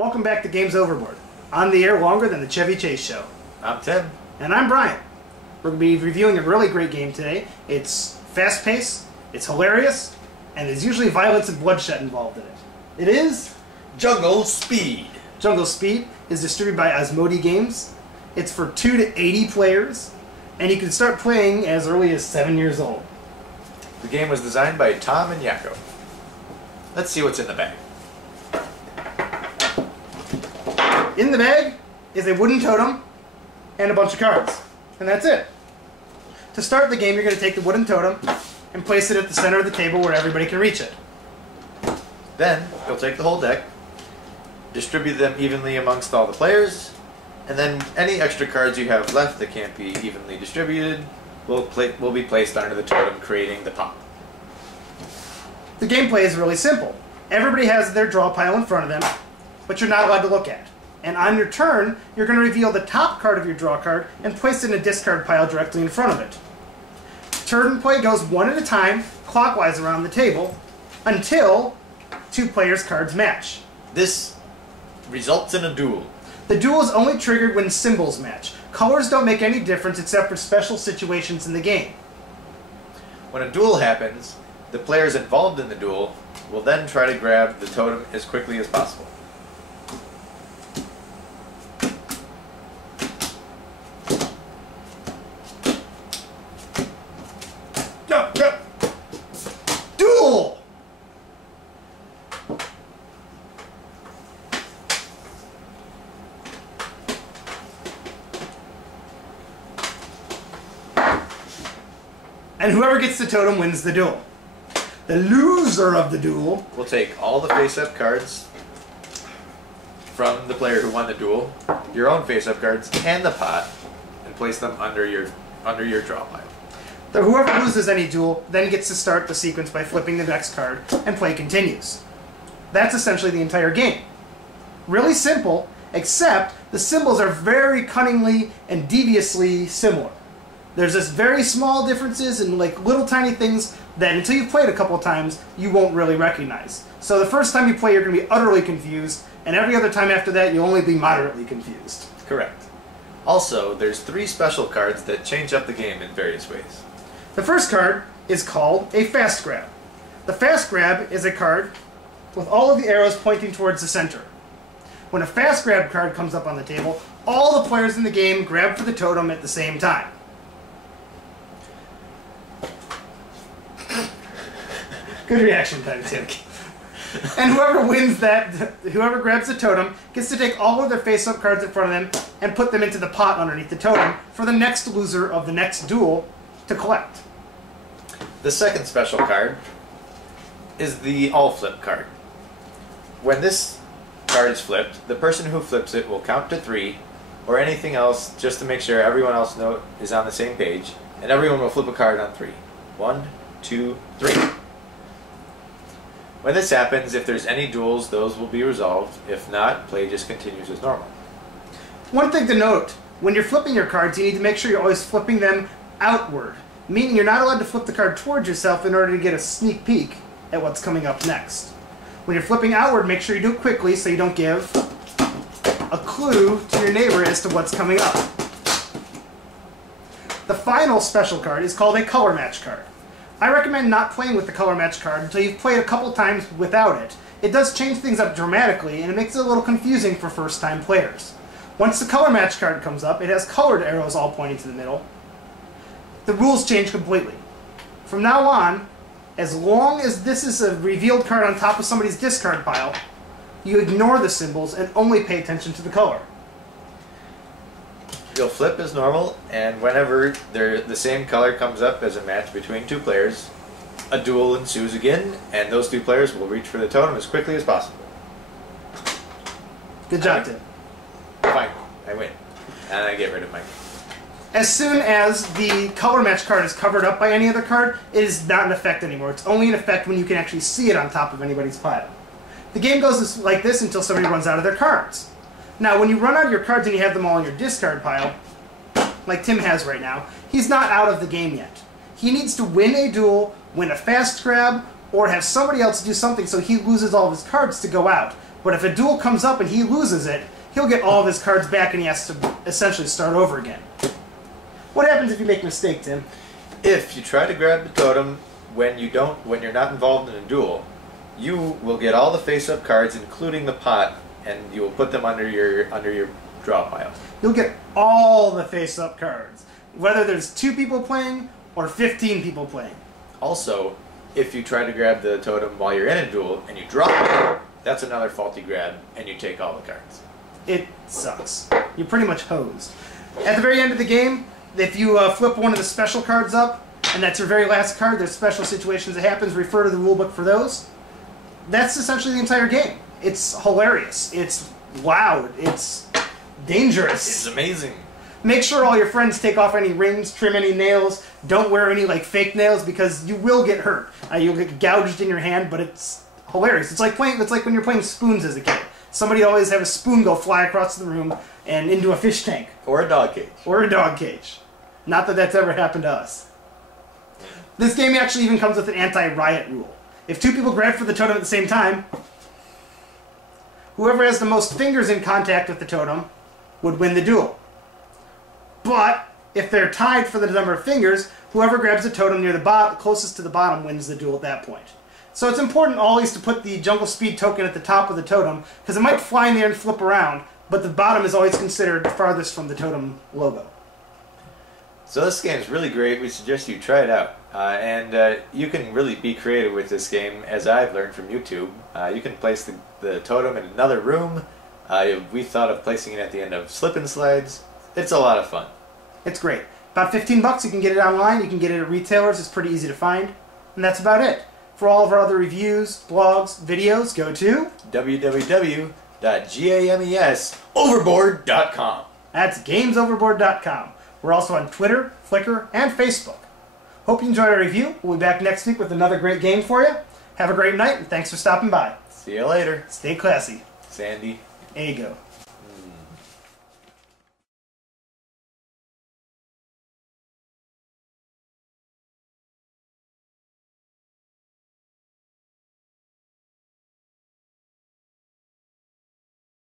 Welcome back to Games Overboard. On the air longer than the Chevy Chase Show. I'm Tim. And I'm Brian. We're going to be reviewing a really great game today. It's fast-paced, it's hilarious, and there's usually violence and bloodshed involved in it. It is... Jungle Speed. Jungle Speed is distributed by Asmodee Games. It's for 2 to 80 players, and you can start playing as early as 7 years old. The game was designed by Tom and Yako. Let's see what's in the bag. In the bag is a wooden totem and a bunch of cards. And that's it. To start the game, you're going to take the wooden totem and place it at the center of the table where everybody can reach it. Then, you'll take the whole deck, distribute them evenly amongst all the players, and then any extra cards you have left that can't be evenly distributed will be placed under the totem, creating the pop. The gameplay is really simple. Everybody has their draw pile in front of them, but you're not allowed to look at it. And on your turn, you're going to reveal the top card of your draw card and place it in a discard pile directly in front of it. Turn play goes one at a time, clockwise around the table, until 2 players' cards match. This results in a duel. The duel is only triggered when symbols match. Colors don't make any difference except for special situations in the game. When a duel happens, the players involved in the duel will then try to grab the totem as quickly as possible. Duel! And whoever gets the totem wins the duel. The loser of the duel We'll take all the face-up cards from the player who won the duel, your own face-up cards, and the pot, and place them under your draw pile. Whoever loses any duel then gets to start the sequence by flipping the next card, and play continues. That's essentially the entire game. Really simple, except the symbols are very cunningly and deviously similar. There's just very small differences and like little tiny things that until you've played a couple of times, you won't really recognize. So the first time you play, you're going to be utterly confused, and every other time after that, you'll only be moderately confused. Correct. Also, there's 3 special cards that change up the game in various ways. The first card is called a fast grab. The fast grab is a card with all of the arrows pointing towards the center. When a fast grab card comes up on the table, all the players in the game grab for the totem at the same time. Good reaction time, Tim. And whoever grabs the totem gets to take all of their face-up cards in front of them and put them into the pot underneath the totem for the next loser of the next duel to collect. The second special card is the all-flip card. When this card is flipped, the person who flips it will count to 3, or anything else, just to make sure everyone else is on the same page, and everyone will flip a card on 3. 1, 2, 3. When this happens, if there's any duels, those will be resolved. If not, play just continues as normal. One thing to note, when you're flipping your cards, you need to make sure you're always flipping them outward, meaning you're not allowed to flip the card towards yourself in order to get a sneak peek at what's coming up next. When you're flipping outward, make sure you do it quickly so you don't give a clue to your neighbor as to what's coming up. The final special card is called a color match card. I recommend not playing with the color match card until you've played a couple times without it. It does change things up dramatically, and it makes it a little confusing for first-time players. Once the color match card comes up, it has colored arrows all pointing to the middle. The rules change completely. From now on, as long as this is a revealed card on top of somebody's discard pile, you ignore the symbols and only pay attention to the color. You'll flip as normal, and whenever the same color comes up as a match between 2 players, a duel ensues again, and those 2 players will reach for the totem as quickly as possible. Good job, Tim. Fine, I win. And I get rid of my... As soon as the color match card is covered up by any other card, it is not in effect anymore. It's only in effect when you can actually see it on top of anybody's pile. The game goes like this until somebody runs out of their cards. Now, when you run out of your cards and you have them all in your discard pile, like Tim has right now, he's not out of the game yet. He needs to win a duel, win a fast grab, or have somebody else do something so he loses all of his cards to go out. But if a duel comes up and he loses it, he'll get all of his cards back and he has to essentially start over again. What happens if you make a mistake, Tim? If you try to grab the totem when you're not involved in a duel, you will get all the face-up cards, including the pot, and you will put them under your draw pile. You'll get all the face-up cards, whether there's 2 people playing or 15 people playing. Also, if you try to grab the totem while you're in a duel and you drop it, that's another faulty grab, and you take all the cards. It sucks. You're pretty much hosed. At the very end of the game, if you flip one of the special cards up, and that's your very last card, there's special situations that happens, refer to the rulebook for those. That's essentially the entire game. It's hilarious. It's loud. It's dangerous. It's amazing. Make sure all your friends take off any rings, trim any nails, don't wear any fake nails because you will get hurt. You'll get gouged in your hand, but it's hilarious. It's like when you're playing spoons as a kid. Somebody always have a spoon go fly across the room and into a fish tank. Or a dog cage. Or a dog cage. Not that that's ever happened to us. This game actually even comes with an anti-riot rule. If 2 people grab for the totem at the same time, whoever has the most fingers in contact with the totem would win the duel. But if they're tied for the number of fingers, whoever grabs the totem near the closest to the bottom wins the duel at that point. So it's important always to put the Jungle Speed token at the top of the totem, because it might fly in there and flip around, but the bottom is always considered farthest from the totem logo. So this game is really great. We suggest you try it out. And you can really be creative with this game, as I've learned from YouTube. You can place the totem in another room. We thought of placing it at the end of slip and slides. It's a lot of fun. It's great. About $15 you can get it online. You can get it at retailers. It's pretty easy to find. And that's about it. For all of our other reviews, blogs, videos, go to www.gamesoverboard.com. That's gamesoverboard.com. We're also on Twitter, Flickr, and Facebook. Hope you enjoyed our review. We'll be back next week with another great game for you. Have a great night, and thanks for stopping by. See you later. Stay classy. Sandy. There you go.